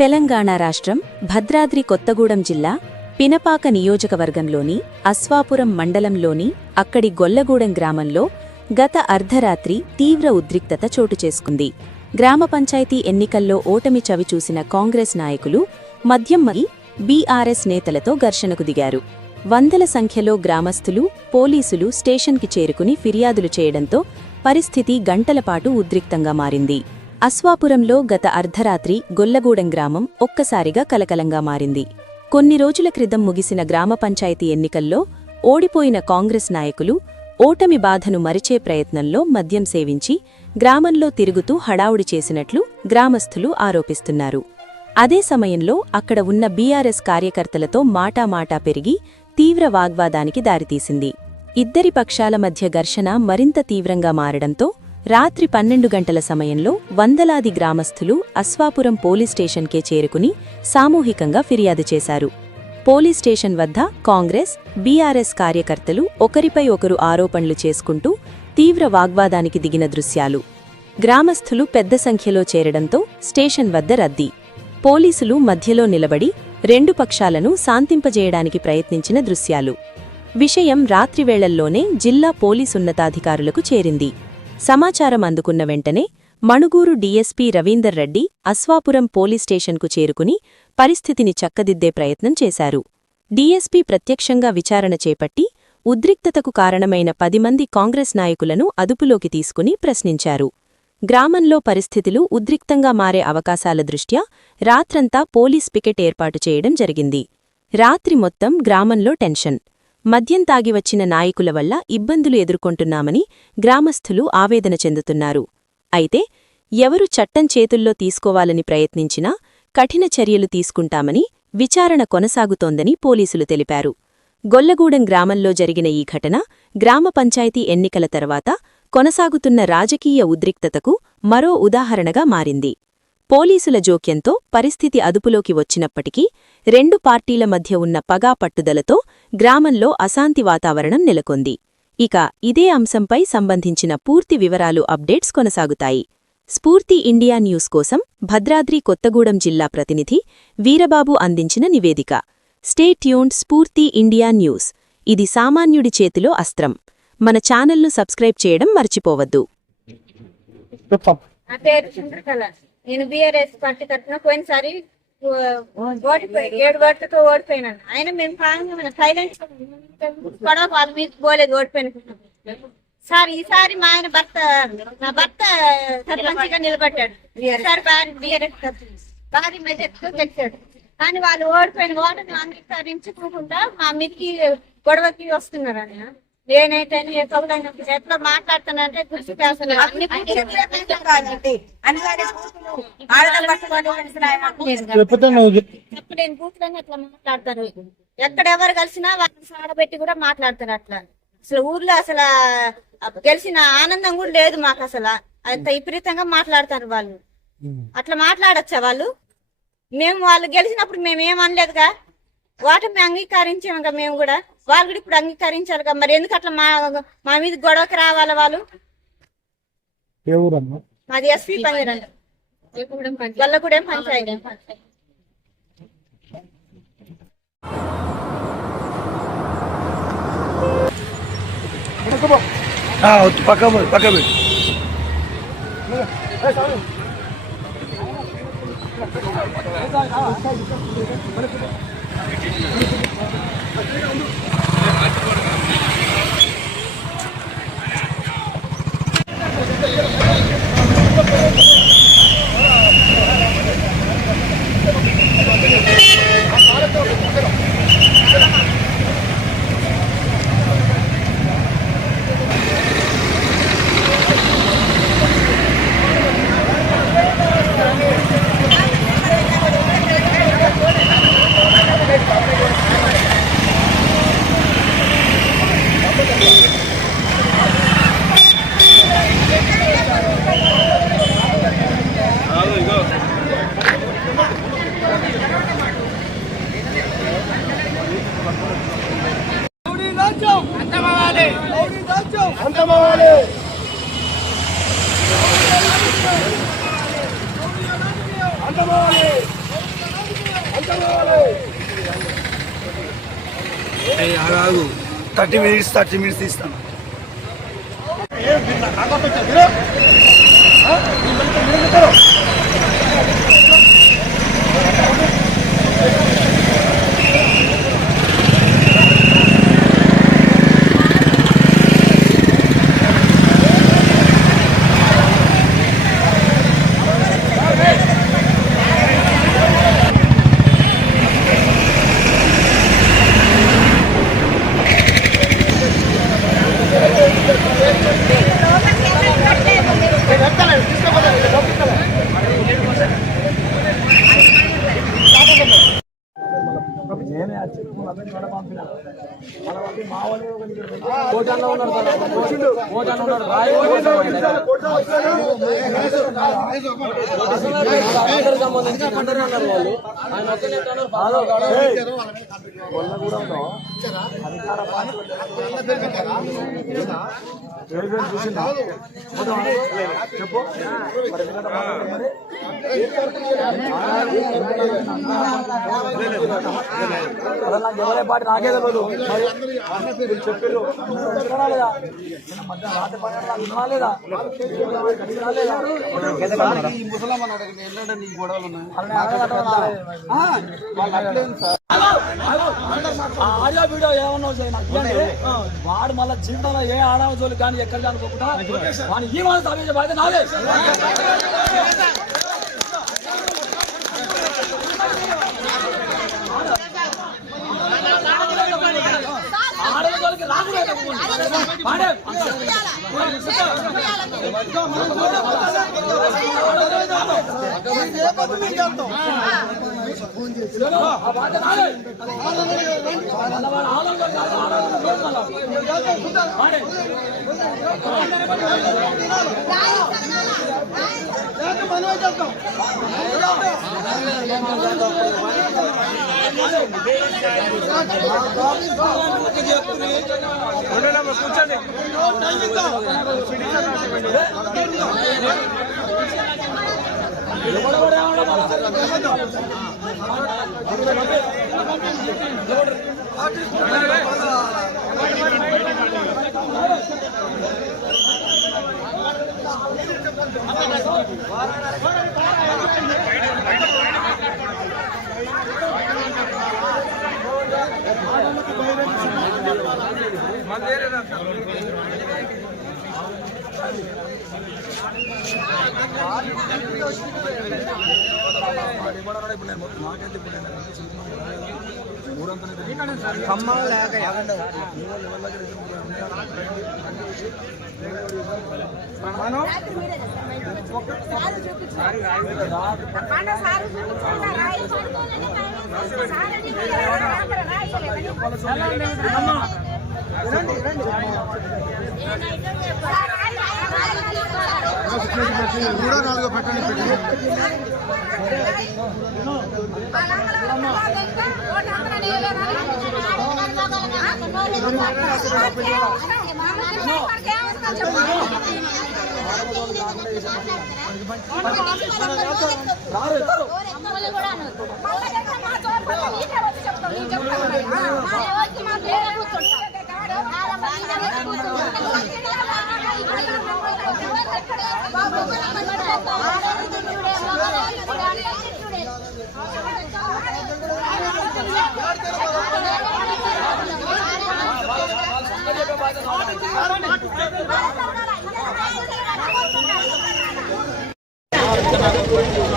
తెలంగాణ రాష్ట్రం భద్రాద్రి కొత్తగూడెం జిల్లా పినపాక నియోజకవర్గంలోని అస్వాపురం మండలంలోని అక్కడి గొల్లగూడెం గ్రామంలో గత అర్ధరాత్రి తీవ్ర ఉద్రిక్తత చోటుచేసుకుంది. గ్రామ పంచాయతీ ఎన్నికల్లో ఓటమి చవిచూసిన కాంగ్రెస్ నాయకులు మద్యం బీఆర్ఎస్ నేతలతో ఘర్షణకు దిగారు. వందల సంఖ్యలో గ్రామస్తులు, పోలీసులు స్టేషన్కి చేరుకుని ఫిర్యాదులు చేయడంతో పరిస్థితి గంటలపాటు ఉద్రిక్తంగా మారింది. అస్వాపురంలో గత అర్ధరాత్రి గొల్లగూడెం గ్రామం ఒక్కసారిగా కలకలంగా మారింది. కొన్ని రోజుల క్రితం ముగిసిన గ్రామ పంచాయతీ ఎన్నికల్లో ఓడిపోయిన కాంగ్రెస్ నాయకులు ఓటమి బాధను మరిచే ప్రయత్నంలో మద్యం సేవించి గ్రామంలో తిరుగుతూ హడావుడి చేసినట్లు గ్రామస్థులు ఆరోపిస్తున్నారు. అదే సమయంలో అక్కడ ఉన్న బీఆర్ఎస్ కార్యకర్తలతో మాటామాటా పెరిగి తీవ్ర వాగ్వాదానికి దారితీసింది. ఇద్దరి పక్షాల మధ్య ఘర్షణ మరింత తీవ్రంగా మారడంతో రాత్రి 12 గంటల సమయంలో వందలాది గ్రామస్థులు అస్వాపురం పోలీస్ స్టేషన్కే చేరుకుని సామూహికంగా ఫిర్యాదు చేశారు. పోలీస్ స్టేషన్ వద్ద కాంగ్రెస్, బీఆర్ఎస్ కార్యకర్తలు ఒకరిపై ఒకరు ఆరోపణలు చేసుకుంటూ తీవ్ర వాగ్వాదానికి దిగిన దృశ్యాలు. గ్రామస్థులు పెద్ద సంఖ్యలో చేరడంతో స్టేషన్ వద్ద రద్దీ. పోలీసులు మధ్యలో నిలబడి రెండు పక్షాలను శాంతింపజేయడానికి ప్రయత్నించిన దృశ్యాలు. విషయం రాత్రివేళల్లోనే జిల్లా పోలీసున్నతాధికారులకు చేరింది. సమాచారం అందుకున్న వెంటనే మణుగూరు డీఎస్పీ రవీందర్ రెడ్డి అస్వాపురం పోలీస్ స్టేషన్కు చేరుకుని పరిస్థితిని చక్కదిద్దే ప్రయత్నం చేశారు. డీఎస్పీ ప్రత్యక్షంగా విచారణ చేపట్టి ఉద్రిక్తతకు కారణమైన 10 మంది కాంగ్రెస్ నాయకులను అదుపులోకి తీసుకుని ప్రశ్నించారు. గ్రామంలో పరిస్థితులు ఉద్రిక్తంగా మారే అవకాశాల దృష్ట్యా రాత్రంతా పోలీస్ పికెట్ ఏర్పాటు చేయడం జరిగింది. రాత్రి మొత్తం గ్రామంలో టెన్షన్. మద్యం తాగివచ్చిన నాయకుల వల్ల ఇబ్బందులు ఎదుర్కొంటున్నామని గ్రామస్థులు ఆవేదన చెందుతున్నారు. అయితే ఎవరు చట్టం చేతుల్లో తీసుకోవాలని ప్రయత్నించినా కఠిన చర్యలు తీసుకుంటామని విచారణ కొనసాగుతోందని పోలీసులు తెలిపారు. గొల్లగూడెం గ్రామంలో జరిగిన ఈ ఘటన గ్రామ పంచాయతీ ఎన్నికల తర్వాత కొనసాగుతున్న రాజకీయ ఉద్రిక్తతకు మరో ఉదాహరణగా మారింది. పోలీసుల జోక్యంతో పరిస్థితి అదుపులోకి వచ్చినప్పటికీ రెండు పార్టీల మధ్య ఉన్న పగా పట్టుదలతో గ్రామంలో అశాంతి వాతావరణం నెలకొంది. ఇక ఇదే అంశంపై సంబంధించిన పూర్తి వివరాలు అప్డేట్స్ కొనసాగుతాయి. స్ఫూర్తి ఇండియా న్యూస్ కోసం భద్రాద్రి కొత్తగూడెం జిల్లా ప్రతినిధి వీరబాబు అందించిన నివేదిక. Stay tuned. స్ఫూర్తి ఇండియా న్యూస్, ఇది సామాన్యుడి చేతిలో అస్త్రం. మన ఛానల్ను సబ్స్క్రైబ్ చేయడం మర్చిపోవద్దు. నేను బీఆర్ఎస్ పార్టీ తరఫున పోయినసారి 7 ఓట్లతో ఓడిపోయినాను. అయినా మేము సైలెంట్ కూడా వాళ్ళ మీద పోలేదు, ఓడిపోయిన సార్. ఈసారి మా ఆయన నా భర్త సర్పంచ్గా నిలబడ్డాడు. ఈసారి బీఆర్ఎస్ భారీ మెజార్టీతో గెలిచాడు. కానీ వాళ్ళు ఓడిపోయిన ఓటను అంగీకరించుకోకుండా మా మీదకి గొడవకి వస్తున్నారు. అని నేనైతే ఎట్లా మాట్లాడుతానంటే చెప్పలేని కూతురని అట్లా మాట్లాడతారు. ఎక్కడెవరు కలిసినా వాళ్ళని సాడబెట్టి కూడా మాట్లాడతారు. అట్లా అసలు ఊర్లో అసలు గెలిచిన ఆనందం కూడా లేదు మాకు. అసలు అంత విపరీతంగా మాట్లాడతారు వాళ్ళు. అట్లా మాట్లాడచ్చా వాళ్ళు? మేము వాళ్ళు గెలిచినప్పుడు మేమేమనలేదుగా, ఓటమి అంగీకరించాముగా మేము కూడా. వాళ్ళు కూడా ఇప్పుడు అంగీకరించారుగా. మరి ఎందుకు అట్లా మా మీద గొడవకి రావాలా వాళ్ళు? మాది ఎస్పీ పందిరండి, గొల్లగూడెం పంచాయతీ. అంతమవ్వాలి. ఆగు 30 minutes తీస్తాను. ఎవరే పాటి నాకే తెలియదు చెప్పారు లేదా ఆడియో వీడియో ఏమన్నా వాడు మళ్ళీ జీవితంలో ఏ ఆడవ జోలి కానీ ఎక్కడ అనుకోకుండా వాడు ఈ మన సాధించే బాధ్యత నాదే. ఆడవాళ్ళకి రాకూడదు Gracias.